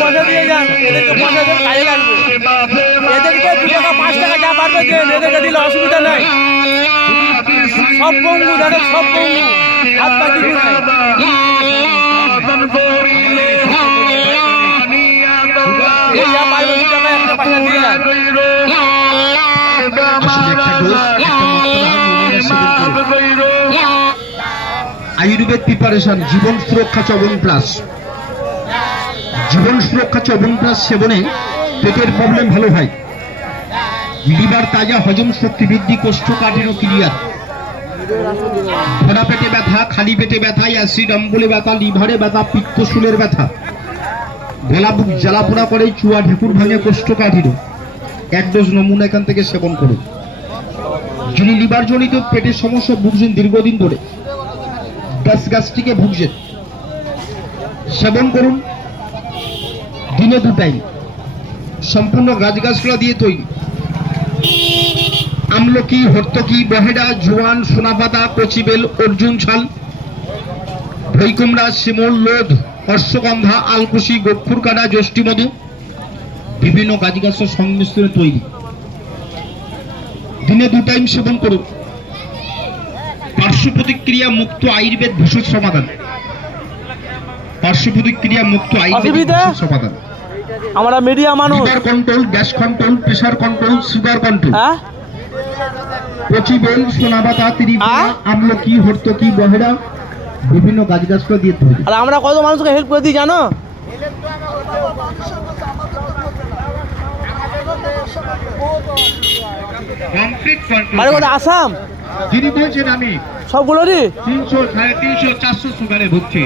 পয়সা দিয়ে যান, এদেরকে পয়সা দিয়ে কাজে লাগবে। এদেরকে 2 টাকা 5 টাকা যা পারবে দেন, এদেরকে দিলে অসুবিধা নাই। সব বঙ্গু দেখেন, সব বঙ্গু, হাত পা কিছু নাই। যা পারবে 2 টাকা 1 টাকা পয়সা দিয়ে যান। আয়ুর্বেদ প্রিপারেশন জীবন সুরক্ষা চবন প্লাস। জীবন সুরক্ষা চবন প্লাস সেবনে পেটের প্রবলেম ভালো হয়, লিভার তাজা, হজম শক্তি বৃদ্ধি, কোষ্ঠকাঠিন্য ক্লিয়ার, ভরা পেটে ব্যথা, খালি পেটে ব্যথা, অ্যাসিড অম্বলে ব্যথা, লিভারে ব্যথা, পিত্তশূলের ব্যথা, গলা বুক জ্বালা পোড়া করে, চুয়া ঢেকুর ভাঙে, কোষ্ঠকাঠিন্য 1 ডোজ নমুনা এখান থেকে সেবন করুন। যিনি লিভার জনিত পেটের সমস্যা ভুগছেন দীর্ঘদিন ধরে, গ্যাস্ট্রিকে ভুগছেন, সেবন করুন দিনে 2 টাইম। সম্পূর্ণ গাছগাছলা দিয়ে তৈরি। আমলকি, হর্তকি, বহেড়া, জোয়ান, সোনাপাতা, কচিবেল, অর্জুন ছাল, ভৈকুমড়া, শিমল, লোধ, অশ্বগন্ধা, আলকুশি, গোক্ষুরকাটা, যষ্টিমধু, বিভিন্ন গাছগাছলার সংমিশ্রণে তৈরি। দিনে 2 টাইম সেবন করুন। পার্শ্ব প্রতিক্রিয়া মুক্ত আয়ুর্বেদ ভেষজ সমাধান। পার্শ্ব প্রতিক্রিয়া মুক্ত আয়ুর্বেদ সমাধান। আমরা মিডিয়া মানুষ। Liver control, gas control, pressure control, sugar control. কচিবেল, সোনাপাতা, ত্রিফলা, আমলকি, হর্তকি, বহেড়া, বিভিন্ন গাছগাছলা দিয়ে তৈরি। আর আমরা কত মানুষকে হেল্প করে দিই জানো? Complete control. মানে কোথায়? আসাম। যিনি বলছেন আমি সবগুলোরই 300, 350, 400 সুগারে ভুগছি।